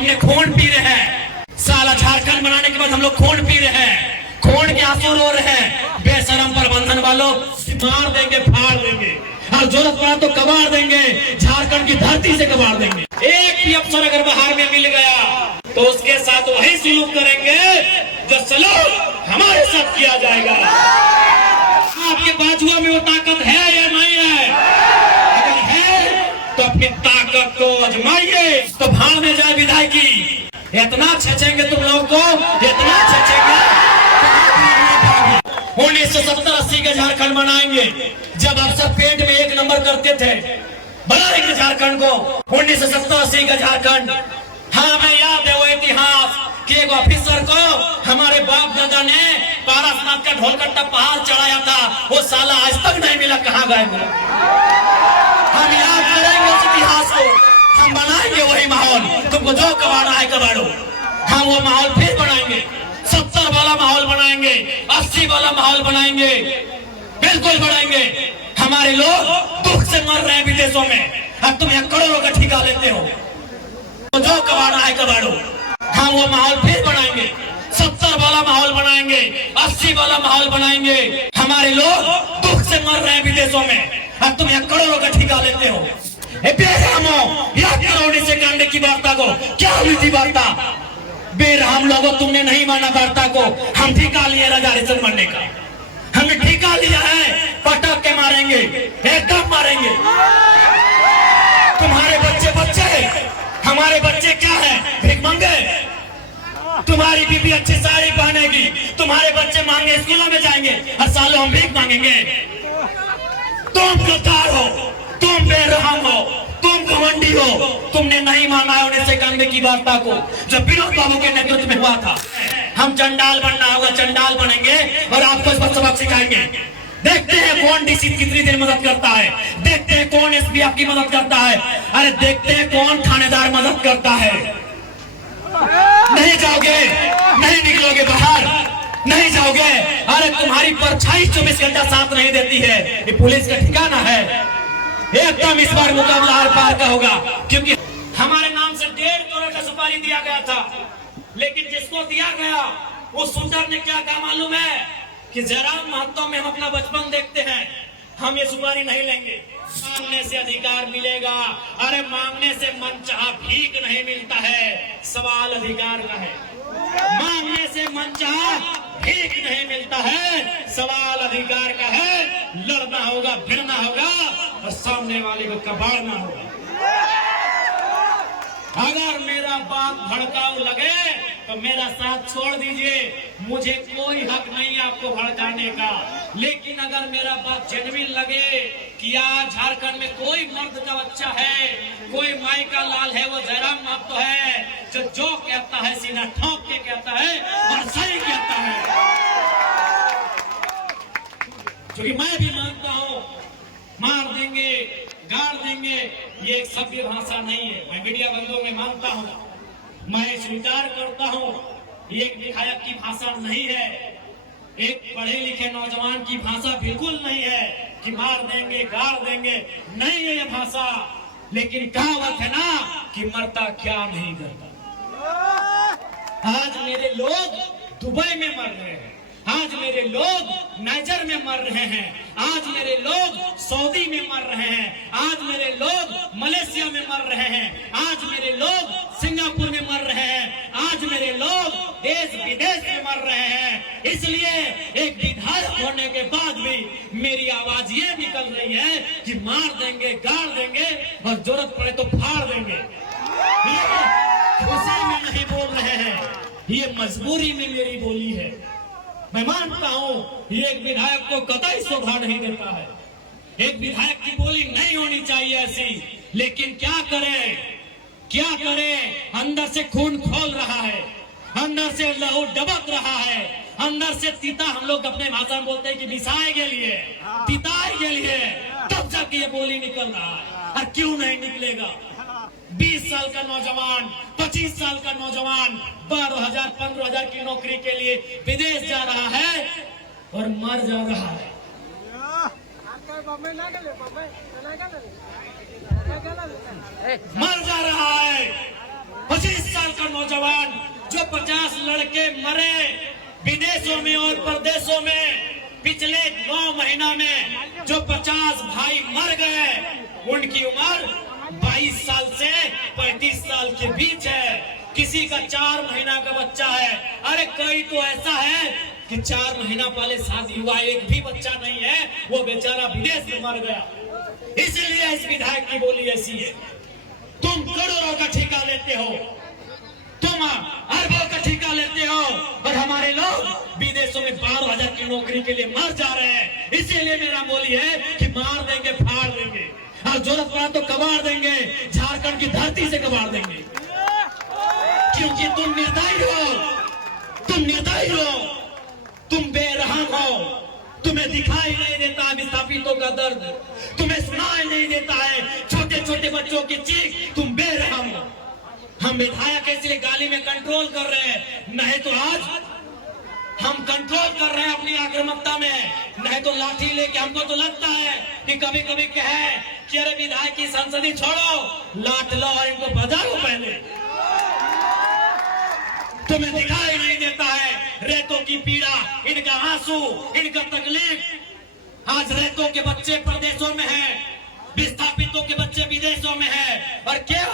हमने खून पी रहे हैं, साला झारखंड बनाने के बाद हम लोग खून पी रहे हैं, खून के आंसू रो रहे हैं। बेशरम प्रबंधन वालों, मार देंगे, फाड़ देंगे, और जरूरत पड़ा तो कबाड़ देंगे, झारखंड की धरती से कबाड़ देंगे। एक भी अफसर अगर बाहर में मिल गया तो उसके साथ वही सलूक करेंगे जो सलूक हमारे साथ किया जाएगा। आपके बाजुओं में वो ताकत है या नहीं है? अगर है तो अपनी ताकत को आजमाइए। तो भाड़ में जाए विधायकी, इतना छेचेंगे तुम लोगों को, इतना छेचेंगे। 1970-80 का झारखंड बनाएंगे, जब अफसर पेट में 1 नंबर करते थे, बनाएंगे झारखंड को 1970-80 का झारखंड। हाँ, हमें याद है वो इतिहास कि एक ऑफिसर को हमारे बाप दादा ने पारसनाथ का ढोलकट्टा पहाड़ चढ़ाया था, वो साला आज तक नहीं मिला, कहाँ गए मिला। हम याद करेंगे उस इतिहास को, हम बनाएंगे वही माहौल। तुमको जो कबाड़ा है कबाड़ो, हम वो माहौल फिर बनाएंगे। 70 वाला माहौल बनाएंगे, 80 वाला माहौल बनाएंगे, बिल्कुल बनाएंगे। हमारे लोग दुख से मर रहे हैं विदेशों में, अब तुम यहाँ करोड़ों का ठिका लेते हो। तो जो कबाड़ा है कबाड़ो, हम वो माहौल फिर बनाएंगे। 70 वाला माहौल बनाएंगे, 80 वाला माहौल बनाएंगे। हमारे लोग दुख से मर रहे हैं विदेशों में, अब तुम यहाँ करोड़ों का ठिका लेते हो। से कांडे की वार्ता को क्या हुई थी वार्ता? बेरहम लोगों, तुमने नहीं माना वार्ता को। हम ठिका लिए राजा हरिश्चंद्र मरने का, हमने ठिका लिया है, पटक के मारेंगे, एकदम मारेंगे। तुम्हारे बच्चे हमारे बच्चे क्या है? भीख मांगे। तुम्हारी बीबी अच्छी साड़ी पहनेगी, तुम्हारे बच्चे मांगे स्कूलों में जाएंगे, हर साल हम भीख मांगेंगे। तुम गद्दार हो, तुम बेरहम हो, तुम घमंडी हो। तुमने नहीं माना है 1991 की वार्ता को, जब विनोद बाबू के नेतृत्व में हुआ था। हम चंडाल बनना होगा, चंडाल बनेंगे और आपको सबक सिखाएंगे। देखते हैं कौन डीसी कितनी देर मदद करता है, देखते हैं कौन एसपी आपकी मदद करता है, अरे देखते हैं कौन थानेदार मदद करता है। नहीं जाओगे, नहीं निकलोगे बाहर, नहीं जाओगे। अरे तुम्हारी परछाई 24 घंटा साथ नहीं देती है, ये पुलिस का ठिकाना है। एकदम इस बार मुकाबला आर पार का होगा, क्योंकि हमारे नाम से 1.5 करोड़ का सुपारी दिया गया था, लेकिन जिसको दिया गया वो शूटर ने क्या कहा मालूम है? कि जयराम महतो में हम अपना बचपन देखते हैं, हम ये सुपारी नहीं लेंगे, मांगने से अधिकार मिलेगा। अरे मांगने से मनचाहा भीख नहीं मिलता है, सवाल अधिकार का है। मांगने से मनचाहा भीख नहीं मिलता है, सवाल अधिकार का है। लड़ना होगा, भिड़ना होगा और सामने वाले को कबाड़ना होगा। अगर मेरा बात भड़काऊ लगे तो मेरा साथ छोड़ दीजिए, मुझे कोई हक नहीं आपको भड़काने का। लेकिन अगर मेरा बात जेन्युइन लगे कि आज झारखंड में कोई मर्द का बच्चा है, कोई माई का लाल है, वो जयराम महतो है, जो कहता है सीधा ठोक के कहता है और सही कहता है। क्योंकि मैं भी मानता हूं, मार देंगे, गाड़ देंगे, ये एक सभ्य भाषा नहीं है। मैं मीडिया बंधुओं में मानता हूं, मैं स्वीकार करता हूं, ये एक विधायक की भाषा नहीं है, एक पढ़े लिखे नौजवान की भाषा बिल्कुल नहीं है कि मार देंगे, गाड़ देंगे, नहीं है ये भाषा। लेकिन कहावत है ना कि मरता क्या नहीं करता। आज मेरे लोग दुबई में मर रहे हैं, आज मेरे लोग नाइजर में मर रहे हैं, आज मेरे लोग सऊदी में मर रहे हैं, आज मेरे लोग मलेशिया में मर रहे हैं, आज मेरे लोग सिंगापुर में मर रहे हैं, आज मेरे लोग देश विदेश में मर रहे हैं। इसलिए एक विधायक होने के बाद भी मेरी आवाज ये निकल रही है कि मार देंगे, गाड़ देंगे और जरूरत पड़े तो फाड़ देंगे। ये खुशी में नहीं बोल रहे हैं, ये मजबूरी में मेरी बोली है। मैं मानता हूं ये एक विधायक को कतई शोभा नहीं देता है, एक विधायक की बोली नहीं होनी चाहिए ऐसी। लेकिन क्या करें, अंदर से खून खोल रहा है, अंदर से लहू डबक रहा है, अंदर से तीता, हम लोग अपने भाषा में बोलते हैं कि बिसाए के लिए, तिताए के लिए, तब जाके ये बोली निकल रहा है। और क्यों नहीं निकलेगा? 20 साल का नौजवान, 25 साल का नौजवान 12,000 15,000 की नौकरी के लिए विदेश जा रहा है और मर जा रहा है। मर जा रहा है। 25 साल नौजवान, जो 50 लड़के मरे विदेशों में और प्रदेशों में पिछले 9 महीना में, जो 50 भाई मर गए, उनकी उम्र 22 साल से 35 साल के बीच है। किसी का 4 महीना का बच्चा है। अरे कोई तो ऐसा है कि 4 महीना पहले शादी हुआ, एक भी बच्चा नहीं है, वो बेचारा विदेश में मर गया। इसलिए इस विधायक की बोली ऐसी है, तुम करोड़ों का ठेका लेते हो, तुम अरबों का ठेका लेते हो, और हमारे लोग विदेशों में 12,000 की नौकरी के लिए मर जा रहे हैं। इसीलिए मेरा बोली है कि मार देंगे, फाड़ देंगे, और जरूरत पड़ा तो कबाड़ देंगे, झारखंड की धरती से कबाड़ देंगे, क्योंकि तुम निर्दयी हो, तुम निर्दयी हो, तुम बेरहम हो। तुम्हें दिखाई नहीं देता है विस्थापितों का दर्द, तुम्हें सुनाई नहीं देता है छोटे छोटे बच्चों की चीख, तुम बेरहम हो। हम विधायक इसलिए गाली में कंट्रोल कर रहे हैं, नहीं तो आज हम कंट्रोल कर रहे हैं अपनी आक्रामकता में, नहीं तो लाठी लेके हमको तो लगता है कि कभी कभी कहे कि अरे विधायक की संसदी छोड़ो, लाठ लो और इनको बजाओ पहले। तुम्हें दिखाई नहीं देता है रेतों की पीड़ा, इनका आंसू, इनका तकलीफ। आज रेतों के बच्चे प्रदेशों में हैं, विस्थापितों के बच्चे विदेशों में हैं, और क्या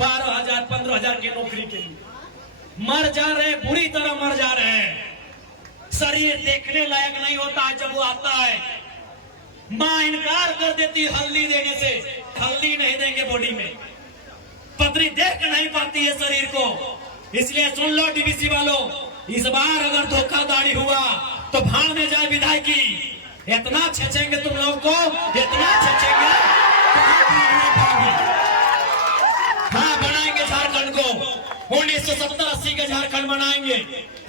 12,000 15,000 की नौकरी के लिए मर जा रहे, बुरी तरह मर जा रहे हैं। शरीर देखने लायक नहीं होता है जब वो आता है। मां इनकार कर देती हल्दी देने से, हल्दी नहीं देंगे बॉडी में, पतरी देख नहीं पाती है शरीर को। इसलिए सुन लो डीवीसी वालों, इस बार अगर धोखाधड़ी हुआ तो भाड़ में जाए विधायकी। इतना छेचेंगे तुम लोग को, इतना छेचेंगे, हाँ बनाएंगे झारखंड को, 1970-80 का झारखंड बनाएंगे,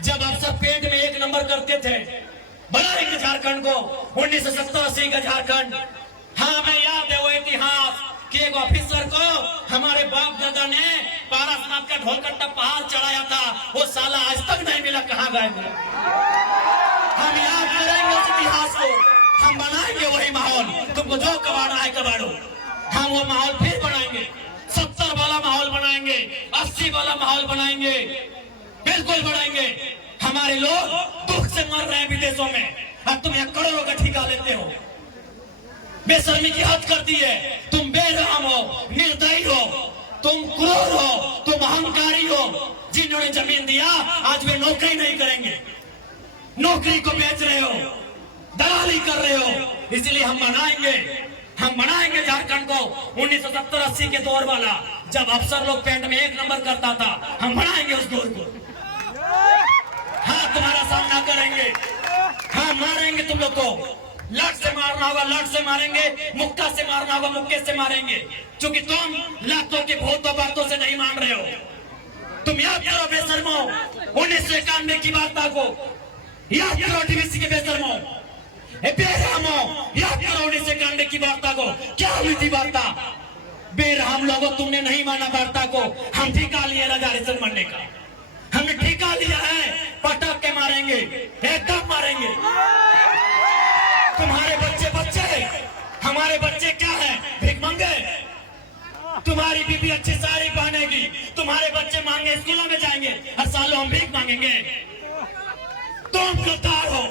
जब अफसर पेट में 1 नंबर करते थे। बनाएंगे झारखंड को, 1970-80 का झारखंड। हाँ मैं याद है वो इतिहास कि एक ऑफिसर को हमारे बाप दादा ने पारसनाथ का ढोलकट्टा पहाड़ चढ़ाया था, वो साला आज तक नहीं मिला, कहाँ गए? हम याद करेंगे उस इतिहास को, हम बनाएंगे वही माहौल। तुमको जो कबाड़ा है कबाड़ो, हम वो माहौल फिर बनाएंगे, 70 वाला माहौल बनाएंगे, 80 वाला माहौल बनाएंगे, बिल्कुल बनाएंगे। हमारे लोग दुख से मर रहे हैं विदेशों में, और तुम यहाँ करोड़ों का ठेका लेते हो। बेशर्मी की हद करती है। तुम बेरहम हो, निर्दयी हो, तुम क्रूर हो, तुम अहंकारी हो। जिन्होंने जमीन दिया आज वे नौकरी नहीं करेंगे, नौकरी को बेच रहे हो, दलाली कर रहे हो। इसलिए हम बनाएंगे झारखंड को 1970-80 के दौर वाला, जब अफसर लोग पेंट में 1 नंबर करता था। हम बनाएंगे उस दौर को। हाँ तुम्हारा सामना करेंगे, हाँ मारेंगे तुम लोग को। लट से मारना होगा लट से मारेंगे, मुक्का से मारना होगा मुक्के से मारेंगे, क्योंकि तुम लातों के भूतों बातों से नहीं मान रहे हो। तुम याद करो बेशर्मो 1991 की वार्ता को, याद करो डीवीसी के बेशर्मो, बेरहमो, याद करो 1991 की वार्ता को। क्या हुई थी वार्ता? बेरहम लोगों, तुमने नहीं माना वार्ता को। हम ठेका लिए राजा हरिश्चंद्र मरने का, हमने ठेका लिया है, पटक के मारेंगे, एकदम मारेंगे। तुम्हारे बच्चे हमारे बच्चे क्या है? भिख मंगे। तुम्हारी बीबी अच्छी साड़ी पहनेगी, तुम्हारे बच्चे मांगे स्कूलों में जाएंगे, हर साल हम भीख मांगेंगे। तुम गद्दार हो,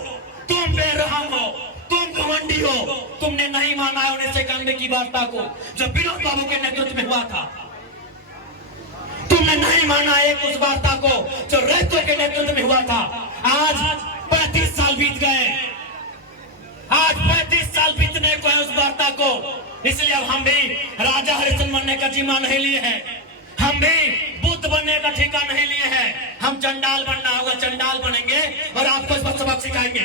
तुम बेरहम हो, तुम घमंडी हो। तुमने नहीं माना है 1991 की वार्ता को, जो विनोद बाबू के नेतृत्व में हुआ था। तुमने नहीं माना एक उस वार्ता को जो रैतो के नेतृत्व में हुआ था। आज 35 साल बीत गए, आज 35 साल बीतने को है उस वार्ता को। इसलिए अब हम भी राजा हरिश्चंद्र बनने का जिम्मा नहीं लिए हैं, हम भी बुद्ध बनने का ठेका नहीं लिए हैं। हम चंडाल बनना होगा, चंडाल बनेंगे और आपको इस पर सबक सिखाएंगे।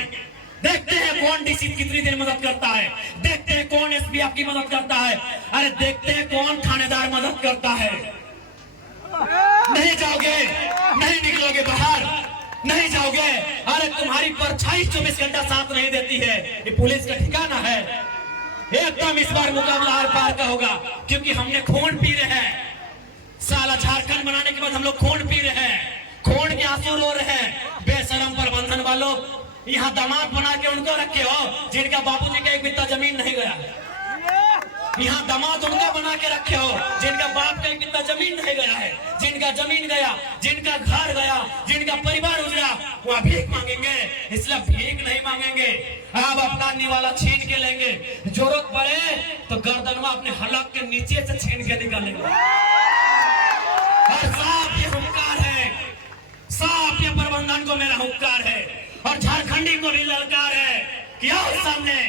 देखते हैं कौन डीसी कितनी देर मदद करता है, देखते हैं कौन एसपी आपकी मदद करता है, अरे देखते हैं कौन थानेदार मदद करता है। नहीं जाओगे, नहीं निकलोगे बाहर, नहीं जाओगे। अरे तुम्हारी परछाई 24 घंटा साथ नहीं देती है, ये पुलिस का ठिकाना है। एकदम इस बार मुकाबला आर पार का होगा, क्योंकि हमने खून पी रहे हैं। साला झारखंड बनाने के बाद हम लोग खून पी रहे हैं, खून के आंसू रो रहे हैं। बेशरम प्रबंधन वालों, यहाँ दामाद बना के उनको रखे हो जिनका बापूजी का एक बित्ता जमीन नहीं गया। यहाँ दामाद उनका बना के रखे हो जिनका बाप कहीं कितना जमीन नहीं गया है, जिनका जमीन गया, जिनका घर गया, जिनका परिवार उजड़ा, वह भीख मांगेंगे। इसलिए भीख नहीं मांगेंगे, आप अपना निवाला छीन के लेंगे। जरूरत पड़े तो गर्दनवा अपने हलक के नीचे से छीन के निकालेंगे। और साफ ये हुंकार है, साफ ये प्रबंधन को मेरा हुंकार है और झारखंडी को भी ललकार है कि आओ सामने,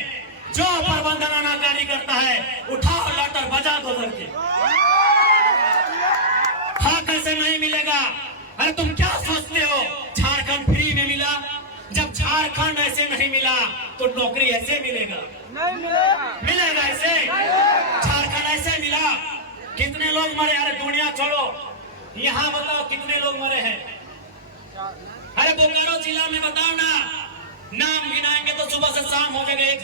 जो प्रबंधन अनाकारी करता है उठाओ लट और बजा दो करके। हाँ, कैसे नहीं मिलेगा? अरे तुम क्या सोचते हो झारखंड फ्री में मिला? जब झारखंड ऐसे नहीं मिला तो नौकरी ऐसे मिलेगा? नहीं मिलेगा। मिलेगा ऐसे? झारखंड ऐसे मिला? कितने लोग मरे? अरे दुनिया छोड़ो, यहाँ बताओ कितने लोग मरे हैं? अरे बोकारो जिला में बताओ ना, नाम गिनाएंगे तो सुबह से शाम हो जाएगा। एक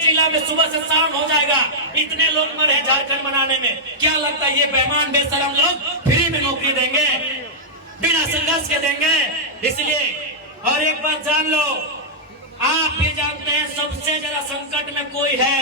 जिला में सुबह से शाम हो जाएगा। इतने लोग मरे हैं झारखंड बनाने में। क्या लगता है ये बेईमान बेशरम लोग फ्री में नौकरी देंगे? बिना संघर्ष के देंगे? इसलिए और एक बात जान लो, आप भी जानते हैं सबसे ज्यादा संकट में कोई है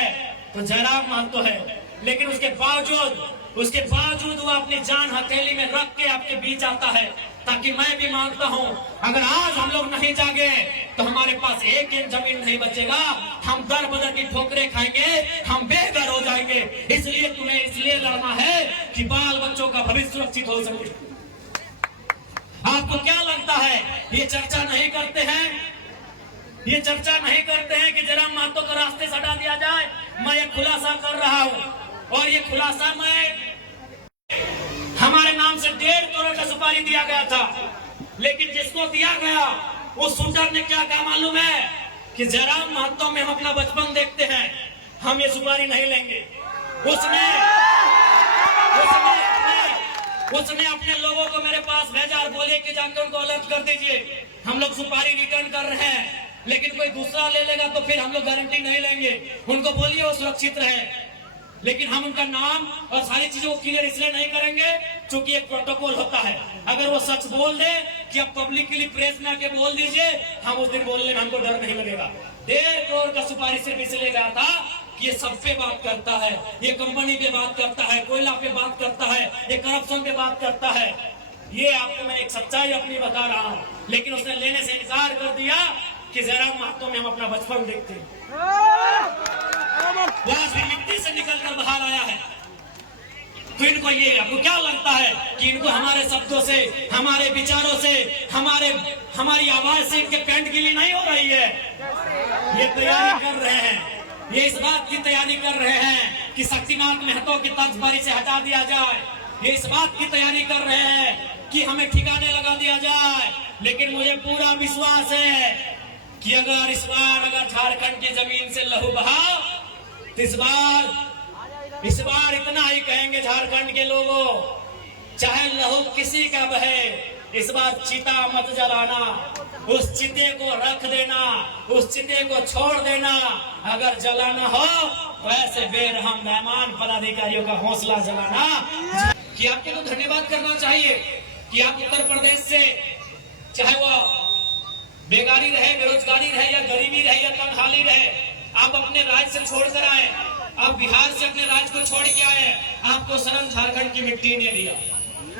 तो जयराम महतो है, लेकिन उसके बावजूद वो अपनी जान हथेली में रख के आपके बीच आता है। ताकि मैं भी मांगता हूं, अगर आज हम लोग नहीं जागे तो हमारे पास एक जमीन नहीं बचेगा, हम दर बदर की ठोकरें खाएंगे, हम बेघर हो जाएंगे। इसलिए तुम्हें इसलिए लड़ना है कि बाल बच्चों का भविष्य सुरक्षित हो सके। आपको क्या लगता है ये चर्चा नहीं करते हैं? ये चर्चा नहीं करते हैं कि जयराम महतो को रास्ते से हटा दिया जाए? मैं ये खुलासा कर रहा हूं और ये खुलासा मैं, हमारे नाम से 1.5 करोड़ का सुपारी दिया गया था, लेकिन जिसको दिया गया उस शूटर ने क्या कहा मालूम है? कि जयराम महतो में हम अपना बचपन देखते हैं, हम ये सुपारी नहीं लेंगे। उसने अपने लोगों को मेरे पास भेजा और बोले कि जाकर उनको अलर्ट कर दीजिए, हम लोग सुपारी रिटर्न कर रहे हैं, लेकिन कोई दूसरा ले लेगा तो फिर हम लोग गारंटी नहीं लेंगे। उनको बोलिए वो सुरक्षित रहे, लेकिन हम उनका नाम और सारी चीजों को क्लियर इसलिए नहीं करेंगे क्योंकि एक प्रोटोकॉल होता है। अगर वो सच बोल दे कि अब पब्लिकली प्रेस में आके बोल दीजिए, हम उस दिन बोलने में हमको डर नहीं लगेगा। 1.5 करोड़ का सुपारी सिर्फ इसलिए गया था कि ये सब पे बात करता है, ये कंपनी पे बात करता है, कोयला पे बात करता है, ये करप्शन पे बात करता है। ये आपको मैं एक सच्चाई अपनी बता रहा हूँ, लेकिन उसने लेने से इनकार कर दिया कि जयराम महतो में हम अपना बचपन देखते हैं। वहां से मिट्टी से निकलकर बाहर आया है। तो इनको ये, आपको क्या लगता है कि इनको हमारे शब्दों से, हमारे विचारों से, हमारी आवाज से इनके पेंट गिली नहीं हो रही है? ये तैयारी कर रहे हैं, ये इस बात की तैयारी कर रहे हैं कि शक्तिनाथ महतो की तर्जबारी से हटा दिया जाए। ये इस बात की तैयारी कर रहे हैं कि हमें ठिकाने लगा दिया जाए। लेकिन मुझे पूरा विश्वास है कि अगर झारखंड की जमीन से लहू बहा तो इस बार इतना ही कहेंगे झारखंड के लोगों, चाहे लहू किसी का बहे, इस बार चिता मत जलाना, उस चिते को रख देना, उस चिते को छोड़ देना। अगर जलाना हो तो ऐसे बेरहम मेहमान पदाधिकारियों का हौसला जलाना। कि आपको तो धन्यवाद करना चाहिए कि आप उत्तर प्रदेश से, चाहे वो बेगारी रहे, बेरोजगारी रहे, या गरीबी रहे, या तंगहाली रहे, आप अपने राज्य से छोड़कर आए, आप बिहार से अपने राज्य को छोड़ के आए, आपको शरण झारखंड की मिट्टी ने दिया,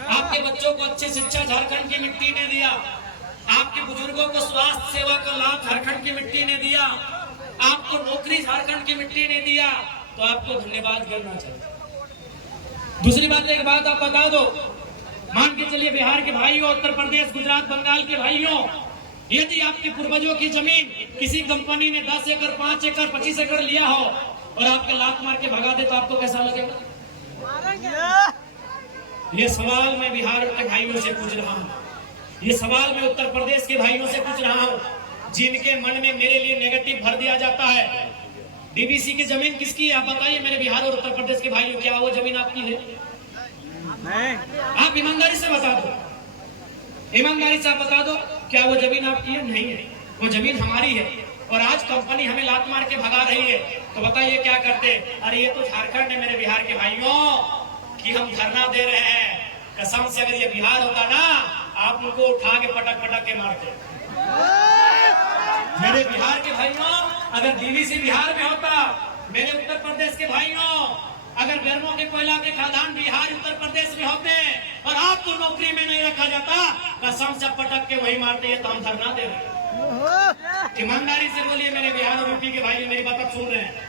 आपके बच्चों को अच्छी शिक्षा झारखंड की मिट्टी ने दिया, आपके बुजुर्गों को स्वास्थ्य सेवा का लाभ झारखंड की मिट्टी ने दिया, आपको नौकरी झारखंड की मिट्टी ने दिया, तो आपको धन्यवाद करना चाहिए। दूसरी बात, एक बात आप बता दो, मान के चलिए बिहार के भाइयों, उत्तर प्रदेश, गुजरात, बंगाल के भाइयों, यदि आपके पूर्वजों की जमीन किसी कंपनी ने 10 एकड़, 5 एकड़, 25 एकड़ लिया हो और आपके लात मार के भगा दे तो आपको कैसा लगेगा? ये सवाल मैं बिहार के भाइयों से पूछ रहा हूँ, ये सवाल मैं उत्तर प्रदेश के भाइयों से पूछ रहा हूँ, जिनके मन में मेरे लिए नेगेटिव भर दिया जाता है। डीवीसी की जमीन किसकी है? आप बताइए मेरे बिहार और उत्तर प्रदेश के भाइयों, क्या वो जमीन आपकी है? नहीं। आप ईमानदारी से बता दो, ईमानदारी से आप बता दो, क्या वो जमीन आपकी है? नहीं है, वो जमीन हमारी है। और आज कंपनी हमें लात मार के भगा रही है, तो बताइए क्या करते? अरे ये तो झारखंड है मेरे बिहार के भाइयों, कि हम धरना दे रहे हैं, कसम से अगर ये बिहार होता ना, आप उनको उठा के पटक पटक के मारते। मेरे बिहार के भाइयों, अगर डीवीसी बिहार में होता, मेरे उत्तर प्रदेश के भाइयों, अगर बेरमो के कोयला के खदान बिहार उत्तर प्रदेश में होते और आपको नौकरी में नहीं रखा जाता, कसम से पटक के वही मारते हैं तो हम धरना दे रहे। ईमानदारी से बोलिए मेरे बिहार और यूपी के भाई, मेरी बात सुन रहे हैं,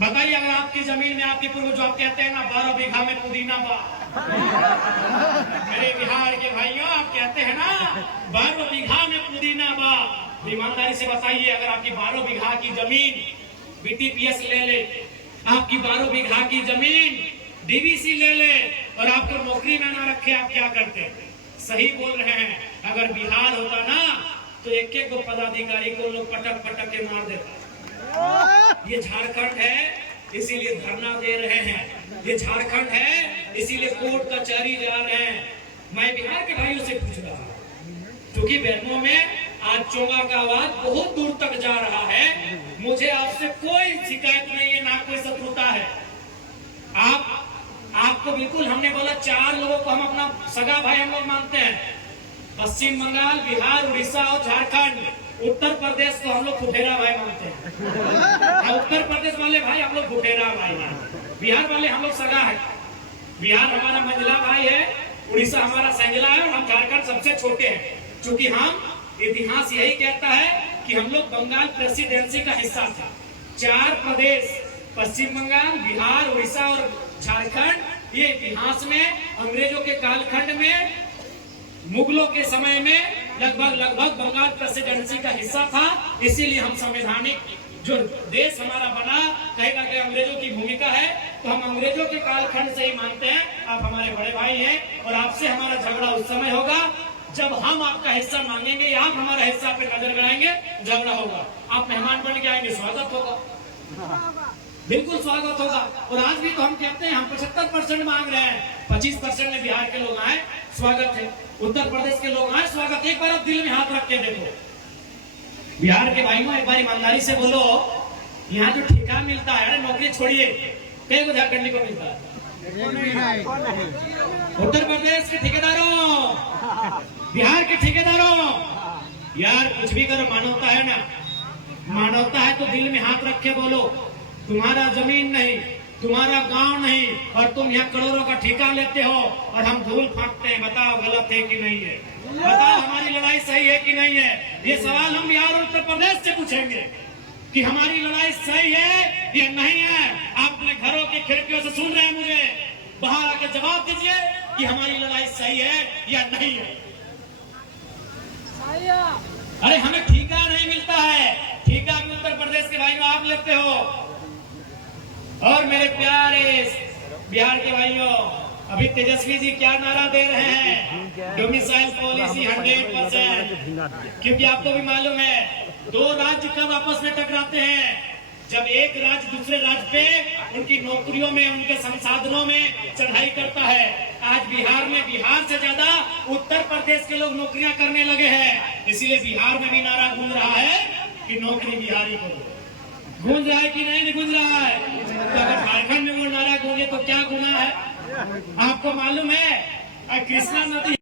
बताइए अगर आपकी जमीन में आपके पूर्वज आप कहते हैं ना 12 बीघा में पुदीना बा, मेरे बिहार के भाइयों आप कहते हैं ना 12 बीघा में पुदीना बा, ईमानदारी से बताइए अगर आपकी 12 बीघा की जमीन बीटीपीएस ले ले, आपकी 12 बीघा की जमीन डीवीसी ले ले और आपको नौकरी में ना रखे, आप क्या करते? सही बोल रहे हैं, अगर बिहार होता ना तो एक एक को पदाधिकारी को लोग पटक पटक के मार देता। ये झारखंड है इसीलिए धरना दे रहे हैं, ये झारखंड है इसीलिए कोर्ट कचहरी जा रहे हैं। मैं बिहार के भाइयों से पूछ रहा हूं, क्योंकि बेरमो में आज चोंगा का आवाज बहुत दूर तक जा रहा है, मुझे आपसे कोई शिकायत नहीं है, ना कोई शत्रुता है। आपको बिल्कुल हमने बोला 4 लोगों को हम अपना सगा भाई हम लोग मानते हैं, पश्चिम बंगाल, बिहार, उड़ीसा और झारखंड। उत्तर प्रदेश को हम लोग फुफेरा भाई मानते हैं। उत्तर प्रदेश वाले भाई हम लोग फुफेरा भाई मानते हैं, बिहार वाले हम लोग सगा है। बिहार हमारा मंझला भाई है, उड़ीसा हमारा संजला है और हम झारखंड सबसे छोटे हैं, क्योंकि हम इतिहास यही कहता है कि हम लोग बंगाल प्रेसिडेंसी का हिस्सा था। 4 प्रदेश पश्चिम बंगाल, बिहार, उड़ीसा और झारखंड, ये इतिहास में अंग्रेजों के कालखंड में, मुगलों के समय में लगभग बंगाल प्रेसिडेंसी का हिस्सा था। इसीलिए हम संवैधानिक जो देश हमारा बना, कहेगा कि अंग्रेजों की भूमिका है, तो हम अंग्रेजों के कालखंड से ही मानते हैं। आप हमारे बड़े भाई हैं और आपसे हमारा झगड़ा उस समय होगा जब हम आपका हिस्सा मांगेंगे, आप हमारा हिस्सा पे नजर गड़ाएंगे, झगड़ा होगा। आप मेहमान बन के आएंगे, स्वागत होगा, बिल्कुल स्वागत होगा। और आज भी तो हम कहते हैं हम 75% मांग रहे हैं, 25% में बिहार के लोग आए, स्वागत है। उत्तर प्रदेश के लोग आए, स्वागत। एक बार आप दिल में हाथ रख के देखो, बिहार के भाइयों एक बार ईमानदारी से बोलो, यहाँ जो ठेका मिलता है, नौकरी छोड़िए, कई को झारखंडी को मिलता है? उत्तर प्रदेश के ठेकेदारों, बिहार के ठेकेदारों, यार कुछ भी करो, मानवता है ना, मानवता है तो दिल में हाथ रख के बोलो, तुम्हारा जमीन नहीं, तुम्हारा गांव नहीं, और तुम यहाँ करोड़ों का ठेका लेते हो और हम धूल फाँकते हैं। बताओ गलत है कि नहीं है? बताओ हमारी लड़ाई सही है कि नहीं है? ये सवाल हम बिहार और उत्तर प्रदेश से पूछेंगे कि हमारी लड़ाई सही है या नहीं है। आप अपने घरों की खिड़कियों से सुन रहे हैं मुझे, बाहर आके जवाब दीजिए कि हमारी लड़ाई सही है या नहीं है। अरे हमें ठेका नहीं मिलता है, ठेका भी उत्तर प्रदेश के भाइयों आप लेते हो। और मेरे प्यारे बिहार के भाइयों, अभी तेजस्वी जी क्या नारा दे रहे हैं? डोमिसाइल पॉलिसी 100%, क्योंकि आपको भी मालूम है 2 राज्य कब आपस में टकराते हैं, जब एक राज्य दूसरे राज्य पे उनकी नौकरियों में, उनके संसाधनों में चढ़ाई करता है। आज बिहार में, बिहार से ज्यादा उत्तर प्रदेश के लोग नौकरियां करने लगे हैं, इसीलिए बिहार में भी नारा गूंज रहा है कि नौकरी बिहारी को। गूंज रहा है कि नहीं गूंज रहा है? तो अगर झारखंड में वो नारा गूंजे तो क्या गुना है? आपको मालूम है कृष्णा नदी